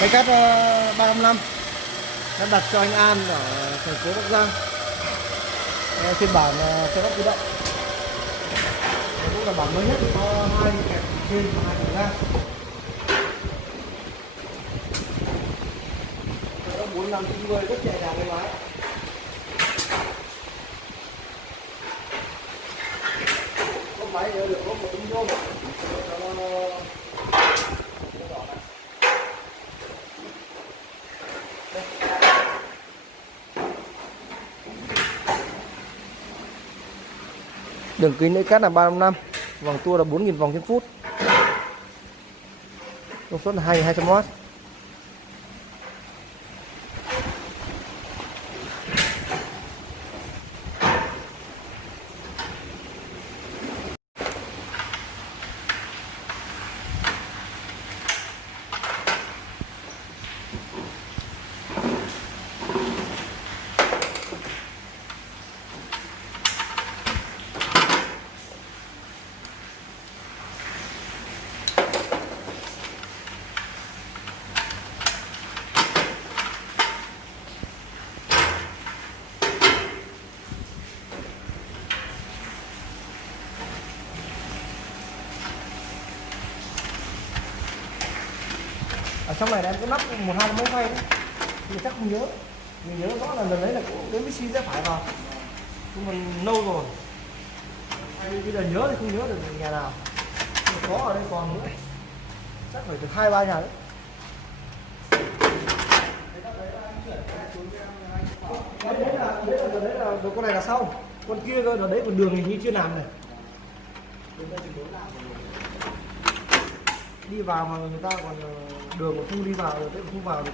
Máy cắt 355 đã đặt cho anh An ở thành phố Bắc Giang, phiên bản xe lắp tự động. Đây cũng là bản mới nhất, có 2 kẹp trên và 2 kẹp ngang. 4590 rất nhẹ nhàng cái máy. Có máy nữa được có một tấm nhôm cho nó đỏ này. Đường kính lưỡi cắt là 355, vòng tua là 4.000 vòng trên phút, công suất là 200W. Ở trong này là em có nắp 1-2 máy quay đấy, mình chắc không nhớ, mình nhớ rõ là lần đấy là cũng đến với xi sẽ phải vào, nhưng mà lâu rồi, bây giờ nhớ thì không nhớ được nhà nào, nhưng có ở đây còn nữa, chắc phải được 2-3 nhà đấy. Đấy là con này là sau, con kia cơ, ở đấy còn đường hình như chưa làm này. Đi vào mà người ta còn đường còn không đi vào rồi, cũng không vào được.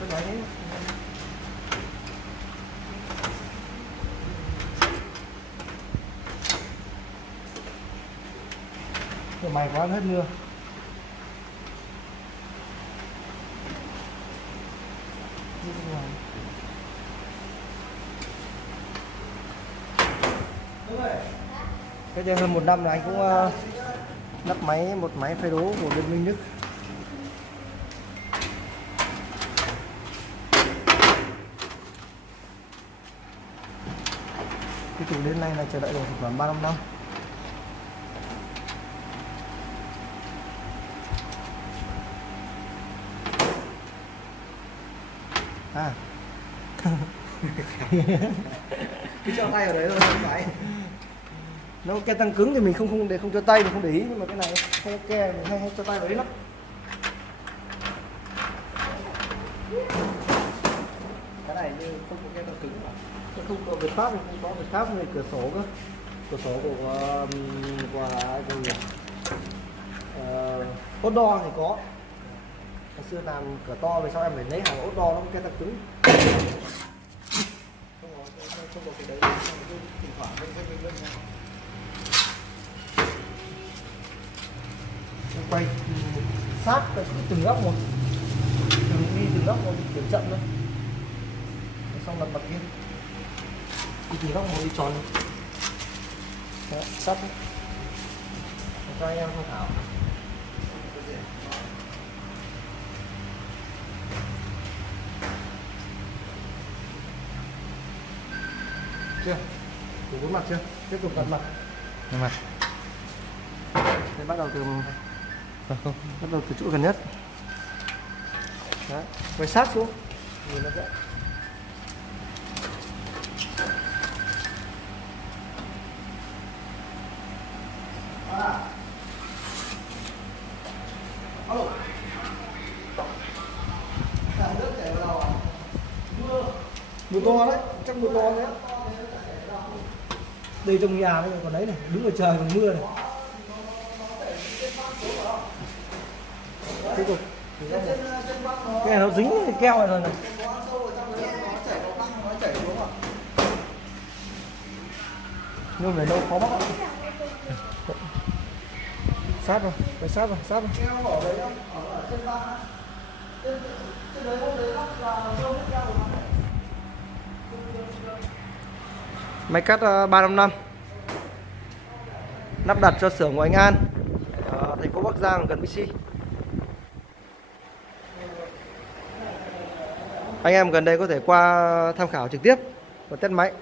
Cái đấy mày quá hết mưa. Cái giờ hơn 1 năm là anh cũng lắp một máy phơi đố của bên Minh Đức. Cái chủ đến nay là chờ đợi được khoảng 3-5 năm. À. Cứ cho tay ở đấy thôi, không phải. Nó ke tăng cứng thì mình không cho tay, mình không để ý, nhưng mà cái này hay ke mình hay cho tay vào đấy lắm. Cái này như không có ke tăng cứng mà. Cái không có Việt Pháp thì không có Việt Pháp, người cửa sổ cơ. Cửa sổ của gì nhỉ? Ốt đo thì có. Hồi xưa làm cửa to về sau em phải lấy hàng ốt đo, nó có cái tăng cứng. Không có cái đấy, thỉnh thoảng lên quay sát từng góc một, từng góc một, chuyển chậm thôi, xong là bật kia đi từng góc một, đi tròn đấy, sắt cho anh em tham khảo. Chưa? Đủ 4 mặt chưa? Tiếp tục đặt mặt. Mặt. Thế bắt đầu từ không, bắt đầu từ chỗ gần nhất. Đấy, quay sát xuống. Nhìn nó sẽ. Alo. Nước chảy vào đầu à? Mưa to đấy, chắc mưa to đấy. Đây trong nhà đây còn đấy này, đứng ở trời còn mưa này. Tiếp tục. Cái này nó dính cái keo này rồi này. Nhưng mà đâu khó bắt. Sát vào, phải sát vào, sát vào. Máy cắt 355, lắp đặt cho xưởng của anh An ở thành phố Bắc Giang gần Bixi. Anh em gần đây có thể qua tham khảo trực tiếp và test máy.